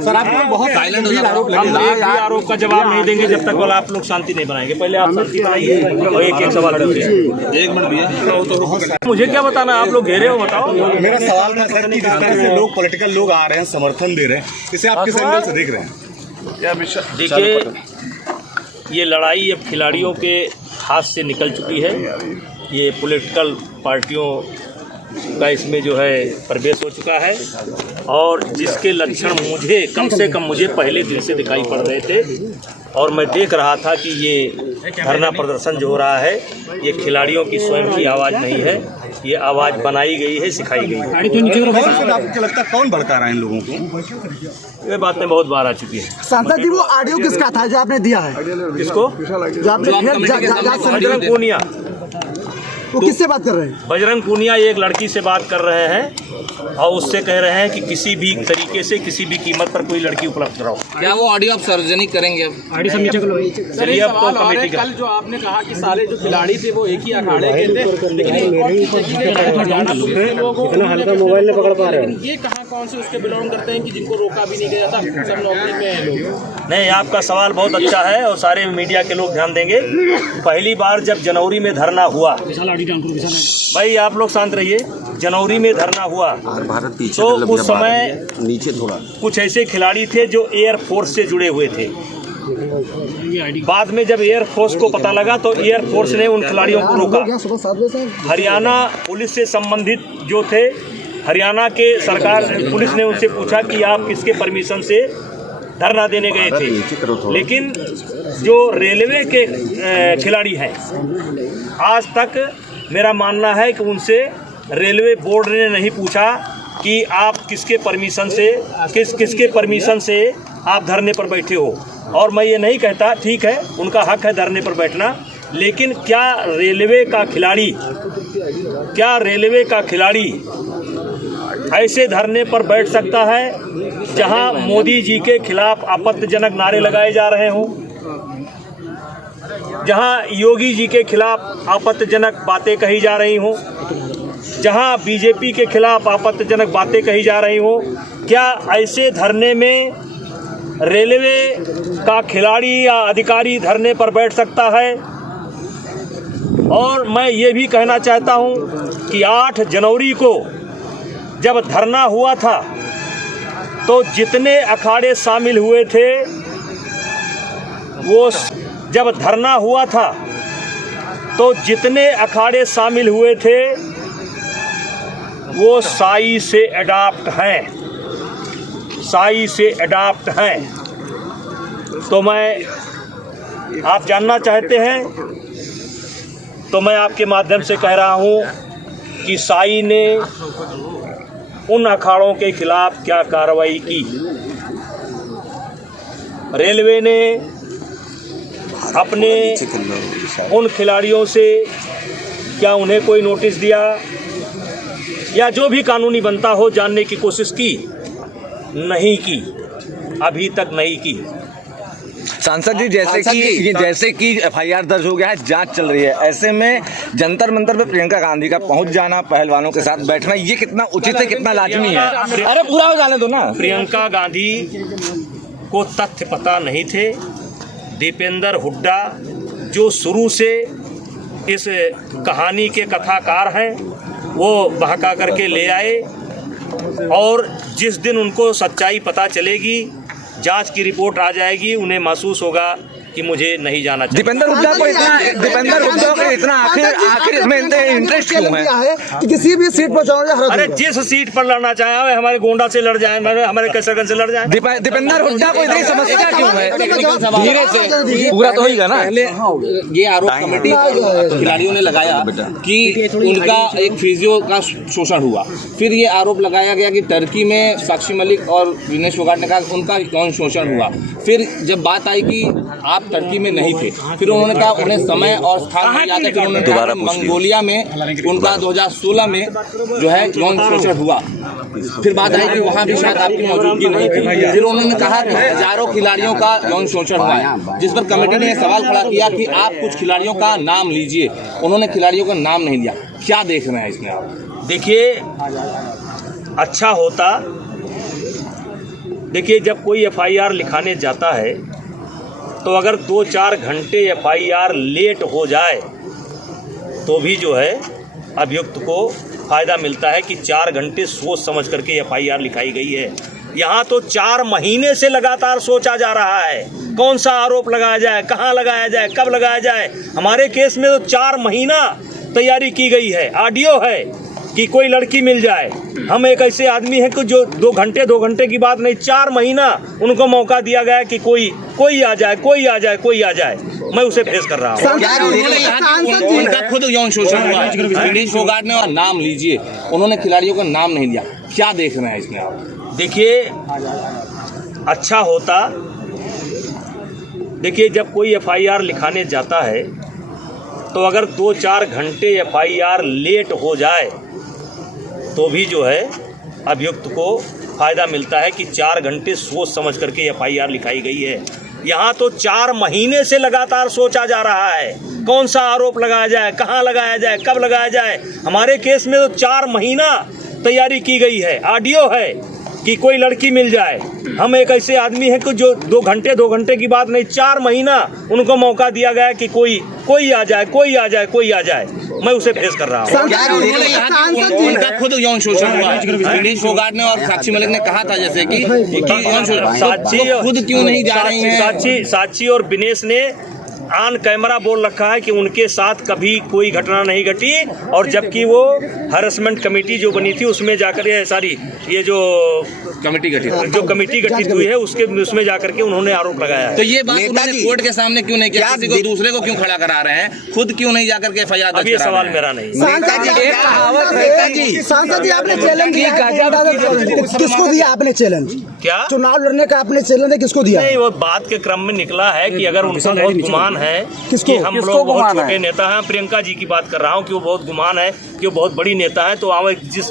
Sir आपको बहुत silent हो जाता है। आरोप का जवाब नहीं देंगे जब तक वाला आप लोग शांति नहीं बनाएंगे। पहले आप शांति बनाइए और एक सवाल करिए। एक मिनट भैया, मुझे क्या बताना, आप लोग घेरे हो, बताओ। मेरा सवाल था सर कि जिस तरह से लोग पॉलिटिकल लोग आ रहे हैं, समर्थन दे रहे हैं, इसे आप किस एंगल से देख रहे हैं? देखिए, ये लड़ाई अब खिलाड़ियों के हाथ से निकल चुकी है। ये पॉलिटिकल पार्टियों का इसमें जो है प्रवेश हो चुका है और जिसके लक्षण मुझे कम से कम पहले दिन से दिखाई पड़ रहे थे और मैं देख रहा था कि ये धरना प्रदर्शन जो हो रहा है ये खिलाड़ियों की स्वयं की आवाज़ नहीं है, ये आवाज़ बनाई गई है, सिखाई गई है। आपको लगता है कौन भड़का रहा है इन लोगों को? ये बातें बहुत बार आ चुकी है। सांसद जी, वो ऑडियो किसका था जो आपने दिया है? किसको? जो आपने बजरंग पूनिया। वो किससे बात कर रहे हैं? बजरंग पूनिया एक लड़की से बात कर रहे हैं और उससे कह रहे हैं कि किसी भी तरीके से किसी भी कीमत पर कोई लड़की उपलब्ध कराओ। क्या वो ऑडियो आप सार्वजनिक करेंगे? चलिए अब तो कमेटी का कल जो आपने कहा कि सारे जो खिलाड़ी थे वो एक ही अखाड़े के थे, लेकिन मोबाइल ने पकड़ पा रहे हैं। ये कहाँ कौन से उसके बिलोंग करते हैं कि जिनको रोका भी नहीं गया था, सब नौकरी में है लोग? नहीं, आपका सवाल बहुत अच्छा है और सारे मीडिया के लोग ध्यान देंगे। पहली बार जब जनवरी में धरना हुआ, भाई आप लोग शांत रहिए, जनवरी में धरना हुआ तो उस समय नीचे थोड़ा कुछ ऐसे खिलाड़ी थे जो एयरफोर्स से जुड़े हुए थे। बाद में जब एयरफोर्स को पता लगा तो एयरफोर्स ने उन खिलाड़ियों को रोका। हरियाणा पुलिस से संबंधित जो थे, हरियाणा के सरकार पुलिस ने उनसे पूछा कि आप किसके परमिशन से धरना देने गए थे, लेकिन जो रेलवे के खिलाड़ी हैं आज तक मेरा मानना है कि उनसे रेलवे बोर्ड ने नहीं पूछा कि आप किसके परमिशन से आप धरने पर बैठे हो। और मैं ये नहीं कहता, ठीक है उनका हक है धरने पर बैठना, लेकिन क्या रेलवे का खिलाड़ी ऐसे धरने पर बैठ सकता है जहां मोदी जी के खिलाफ आपत्तिजनक नारे लगाए जा रहे हों, जहां योगी जी के खिलाफ आपत्तिजनक बातें कही जा रही हों, जहां बीजेपी के खिलाफ आपत्तिजनक बातें कही जा रही हों? क्या ऐसे धरने में रेलवे का खिलाड़ी या अधिकारी धरने पर बैठ सकता है? और मैं ये भी कहना चाहता हूं कि 8 जनवरी को जब धरना हुआ था तो जितने अखाड़े शामिल हुए थे वो साई से अडॉप्ट हैं। तो आप जानना चाहते हैं तो मैं आपके माध्यम से कह रहा हूं कि साई ने उन अखाड़ों के खिलाफ क्या कार्रवाई की। रेलवे ने अपने उन खिलाड़ियों से क्या उन्हें कोई नोटिस दिया या जो भी कानूनी बनता हो जानने की कोशिश की? नहीं की, अभी तक नहीं की। सांसद जी, जैसे कि एफआईआर दर्ज हो गया है, जांच चल रही है, ऐसे में जंतर मंतर पे प्रियंका गांधी का पहुंच जाना, पहलवानों के साथ बैठना, ये कितना उचित है, कितना लाजमी है? अरे पूरा हो जाने दो ना। प्रियंका गांधी को तथ्य पता नहीं थे। दीपेंद्र हुड्डा जो शुरू से इस कहानी के कथाकार हैं, वो बहका करके ले आए और जिस दिन उनको सच्चाई पता चलेगी, जांच की रिपोर्ट आ जाएगी, उन्हें महसूस होगा कि मुझे नहीं जाना चाहिए। दीपेंद्र हुड्डा को इतना आखिर में इंटरेस्ट क्यों है कि किसी भी सीट पर चुनाव? अरे जिस सीट पर लड़ना चाहे हमारे गोंडा से लड़ जाए, हमारे कैसरगंज से लड़ जाए। दीपेंद्र हुड्डा को इतनी समस्या क्यों है? धीरे से पूरा तो होगा ना। ये आरोप कमेटी खिलाड़ियों ने लगाया कि उनका एक फिजियो का शोषण हुआ। फिर ये आरोप लगाया गया कि टर्की में साक्षी मलिक और विनेश फोगाट ने कहा उनका यौन शोषण हुआ। फिर जब बात आई कि आप टर्की में नहीं थे, फिर उन्होंने कहा उन्हें समय और स्थान नहीं याद है। फिर उन्होंने कहा मंगोलिया में उनका 2016 में जो है यौन शोषण हुआ। फिर बात आई कि वहाँ भी शायद आपकी मौजूदगी नहीं थी। फिर उन्होंने कहा कि हजारों खिलाड़ियों का यौन शोषण हुआ है, जिस पर कमेटी ने सवाल खड़ा किया कि आप कुछ खिलाड़ियों का नाम लीजिए। उन्होंने खिलाड़ियों का नाम नहीं लिया। क्या देख रहे हैं इसमें आप? देखिए, अच्छा होता देखिए, जब कोई एफआईआर लिखाने जाता है तो अगर 2-4 घंटे एफआईआर लेट हो जाए तो भी जो है अभियुक्त को फ़ायदा मिलता है कि 4 घंटे सोच समझ करके एफआईआर लिखाई गई है। यहाँ तो 4 महीने से लगातार सोचा जा रहा है कौन सा आरोप लगाया जाए, कहाँ लगाया जाए, कब लगाया जाए। हमारे केस में तो 4 महीना तैयारी की गई है। ऑडियो है कि कोई लड़की मिल जाए। हम एक ऐसे आदमी हैं कि जो 2 घंटे की बात नहीं, 4 महीना उनको मौका दिया गया कि कोई आ जाए, कोई आ जाए, कोई आ जाए। मैं उसे फेस कर रहा हूँ। उनका खुद यौन शोषण हुआ है। विनेश फोगाट ने, और नाम लीजिए, उन्होंने खिलाड़ियों का नाम नहीं लिया। क्या देख रहे हैं इसमें आप? देखिए, अच्छा होता, देखिए जब कोई एफआईआर लिखाने जाता है तो अगर 2-4 घंटे एफआईआर लेट हो जाए तो भी जो है अभियुक्त को फ़ायदा मिलता है कि 4 घंटे सोच समझ करके एफआईआर लिखाई गई है। यहाँ तो 4 महीने से लगातार सोचा जा रहा है कौन सा आरोप लगाया जाए, कहाँ लगाया जाए, कब लगाया जाए। हमारे केस में तो 4 महीना तैयारी की गई है। ऑडियो है कि कोई लड़की मिल जाए। हम एक ऐसे आदमी हैं कि जो 2 घंटे की बात नहीं, 4 महीना उनको मौका दिया गया कि कोई आ जाए, कोई आ जाए, कोई आ जाए। मैं उसे फेस कर रहा हूँ। उनका खुद यौन शोषण हुआ है। विनेश फोगाट ने और साक्षी मलिक ने कहा था जैसे कि यौन शोषण, साक्षी खुद क्यों नहीं जा रही हैं? साक्षी और विनेश ने ऑन कैमरा बोल रखा है कि उनके साथ कभी कोई घटना नहीं घटी, और जबकि वो हरेसमेंट कमेटी जो बनी थी उसमें जाकर ये जो कमेटी गठित हुई है उसमें जाकर के उन्होंने आरोप लगाया है। तो ये बात उन्होंने कोर्ट के सामने क्यों नहीं किया? किसी को दूसरे को क्यों खड़ा करा रहे हैं? खुद क्यों नहीं जाकर के एफआईआर दर्ज करा रहे हैं? अब ये सवाल मेरा नहीं। सांसद जी, आपने चैलेंज किसको दिया? आपने चैलेंज क्या चुनाव लड़ने का आपने चैलेंज किसको दिया? नहीं, वो बात के क्रम में निकला है कि अगर उनका बहुत गुमान है किसको? कि हम लोग बहुत छोटे नेता हैं। प्रियंका जी की बात कर रहा हूँ कि वो बहुत गुमान है कि वो बहुत बड़ी नेता है, तो वहाँ जिस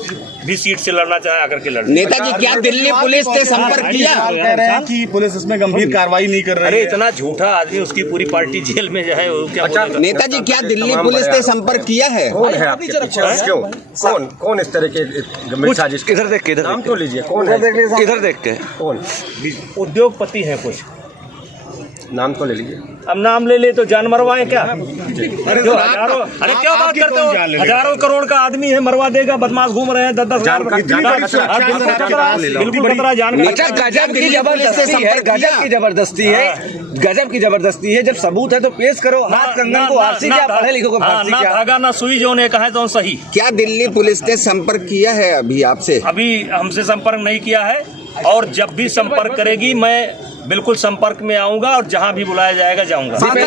भी सीट से लड़ना चाहे आकर के लड़े। नेताजी, क्या दिल्ली पुलिस ने संपर्क किया? कह रहे हैं कि पुलिस इसमें गंभीर कार्रवाई नहीं कर रही अरे है। इतना झूठा आदमी, उसकी पूरी पार्टी जेल में जो है वो क्या बोलेगा? नेताजी, क्या दिल्ली पुलिस ने संपर्क किया है? कौन है आपके पीछे? क्यों? कौन इस तरह के गंभीर साजिश? इधर देख के, इधर नाम तो लीजिए, कौन है? इधर देख के। कौन? उद्योगपति है कुछ, नाम तो ले लीजिए। अब नाम ले तो जान मरवाए क्या? जो हजारों, अरे क्या बात करते हो? हजारों करोड़ का आदमी है, मरवा देगा। बदमाश घूम रहे हैं 10-10 हजार। बिल्कुल खतरा जान। अच्छा, गजब की जबरदस्ती है, गजब की जबरदस्ती है, गजब की जबरदस्ती है। जब सबूत है तो पेश करो। हाथ कंगन को आरसी क्या, पढ़े लिखो को फांसी ना क्या? धागा ना सुई, जो ने कहा तो सही। क्या दिल्ली पुलिस ने संपर्क किया है अभी आपसे? अभी हमसे संपर्क नहीं किया है, और जब भी संपर्क करेगी मैं बिल्कुल संपर्क में आऊंगा, और जहां भी बुलाया जाएगा जाऊंगा। खिलाड़ी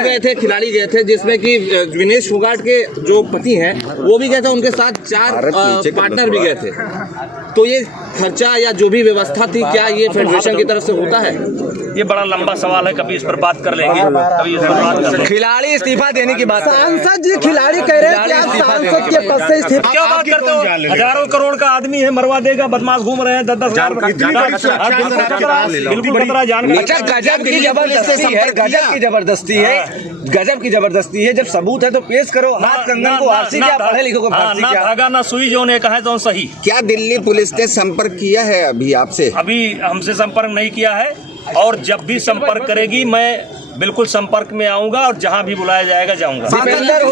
गए थे, खिलाड़ी गए थे जिसमें कि विनेश फोगाट के जो पति हैं वो भी गए थे, उनके साथ 4 पार्टनर भी गए थे। तो ये खर्चा या जो भी व्यवस्था थी, क्या ये फेडरेशन की तरफ से होता है? ये बड़ा लंबा सवाल है, कभी इस पर बात कर लेंगे, कभी इस पर बात कर लेंगे। खिलाड़ी इस्तीफा देने की बात। सांसद जी, खिलाड़ी कह रहे हैं कि आप सांसद के पद से इस्तीफा। क्या बात करते हो? हजारों करोड़ का आदमी है, मरवा देगा। बदमाश घूम रहे हैं 10-10 हजार। बिल्कुल खतरा जान। अच्छा, गजब की जबरदस्ती है, गजब की जबरदस्ती है, गजब की जबरदस्ती है। जब सबूत है तो पेश करो। हाथ कंगन को आरसी क्या, पढ़े लिखो को फांसी ना क्या? धागा ना सुई, जो ने कहा तो सही। क्या दिल्ली पुलिस ने संपर्क किया है अभी आपसे? अभी हमसे संपर्क नहीं किया है, और जब भी संपर्क करेगी मैं बिल्कुल संपर्क में आऊंगा, और जहां भी बुलाया जाएगा जाऊंगा। खिलाड़ी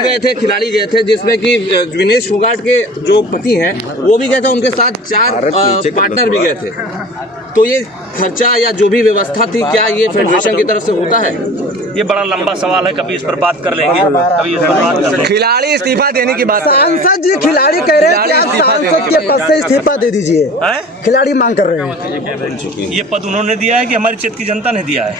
गए थे, खिलाड़ी गए थे जिसमें कि विनेश फोगाट के जो पति हैं वो भी गए थे, उनके साथ 4 पार्टनर भी गए थे। तो ये खर्चा या जो भी व्यवस्था थी, क्या ये फेडरेशन की तरफ से होता है? ये बड़ा लंबा सवाल है, कभी इस पर बात कर लेंगे, कभी इस पर बात कर लेंगे। खिलाड़ी इस्तीफा देने की बात। सांसद जी, खिलाड़ी कह रहे हैं कि आप सांसद के पद से इस्तीफा दे दीजिए। खिलाड़ी मांग कर रहे हैं। ये पद उन्होंने दिया है कि हमारी क्षेत्र की जनता ने दिया है?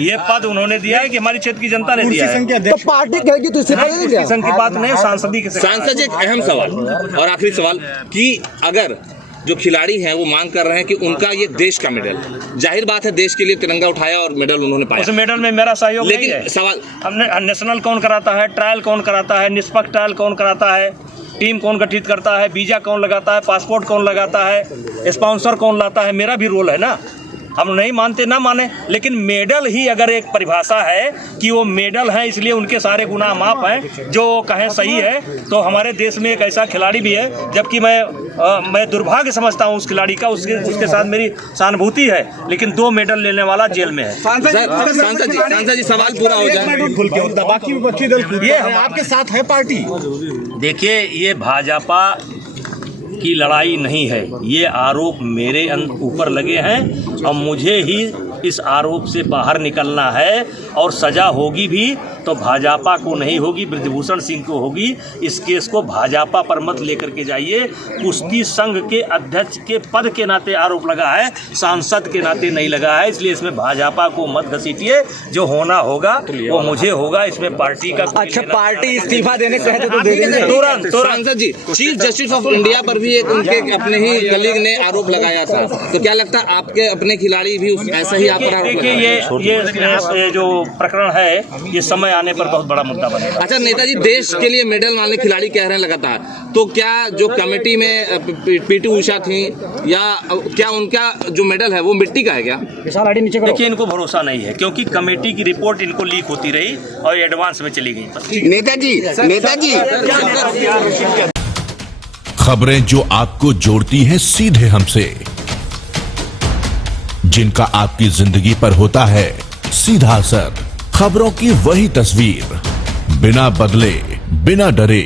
ये पद उन्होंने दिया है कि हमारी क्षेत्र की जनता ने दिया है? तो पार्टी कहेगी तो इस्तीफा दे दीजिए। संघ की बात नहीं, सांसदी के। सांसद जी, एक अहम सवाल और आखिरी सवाल कि अगर जो खिलाड़ी हैं वो मांग कर रहे हैं कि उनका ये देश का मेडल, जाहिर बात है देश के लिए तिरंगा उठाया और मेडल उन्होंने पाया, उस मेडल में मेरा सहयोग नहीं है। लेकिन सवाल, हमने नेशनल कौन कराता है, ट्रायल कौन कराता है, निष्पक्ष ट्रायल कौन कराता है, टीम कौन गठित करता है, वीजा कौन लगाता है, पासपोर्ट कौन लगाता है, स्पॉन्सर कौन लाता है, मेरा भी रोल है ना। हम नहीं मानते ना माने, लेकिन मेडल ही अगर एक परिभाषा है कि वो मेडल है इसलिए उनके सारे गुनाह माफ हैं, जो कहें सही है, तो हमारे देश में एक ऐसा खिलाड़ी भी है, जबकि मैं दुर्भाग्य समझता हूँ उस खिलाड़ी का, उसके साथ मेरी सहानुभूति है, लेकिन 2 मेडल लेने वाला जेल में है। सांसद जी सवाल पूरा हो जाए। खुल के होता, बाकी विपक्षी दल ये आपके साथ है पार्टी। देखिए, ये भाजपा की लड़ाई नहीं है, ये आरोप मेरे ऊपर लगे हैं और मुझे ही इस आरोप से बाहर निकलना है, और सजा होगी भी तो भाजपा को नहीं होगी, ब्रजभूषण सिंह को होगी। इस केस को भाजपा पर मत लेकर के जाइए। कुश्ती संघ के अध्यक्ष के पद के नाते आरोप लगा है, सांसद के नाते नहीं लगा है, इसलिए इसमें भाजपा को मत घसीटिए। जो होना होगा वो मुझे होगा, इसमें पार्टी का अच्छा, पार्टी इस्तीफा देने कहते तो दे देंगे तुरंत। सांसद जी, चीफ जस्टिस ऑफ इंडिया पर भी एक उनके अपने ही कलीग ने आरोप लगाया था, तो क्या लगता है आपके अपने खिलाड़ी भी ऐसा ही आप पर आरोप देखिए, ये जो प्रकरण है ये समय आने पर बहुत बड़ा मुद्दा बनेगा। अच्छा नेताजी, देश के लिए मेडल वाले खिलाड़ी कह रहे हैं लगातार, तो क्या जो कमेटी में पीटी उषा थी, या क्या उनका जो मेडल है वो मिट्टी का है क्या? देखिए, इनको भरोसा नहीं है, क्योंकि कमेटी की रिपोर्ट इनको लीक होती रही और एडवांस में चली गई। नेताजी खबरें जो आपको जोड़ती हैं सीधे हमसे, जिनका आपकी जिंदगी पर होता है सीधा असर, खबरों की वही तस्वीर, बिना बदले बिना डरे।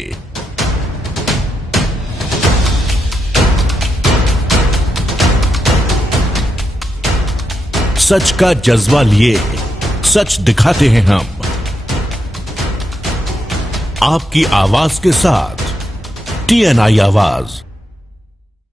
सच का जज्बा लिए सच दिखाते हैं हम, आपकी आवाज के साथ TNI आवाज।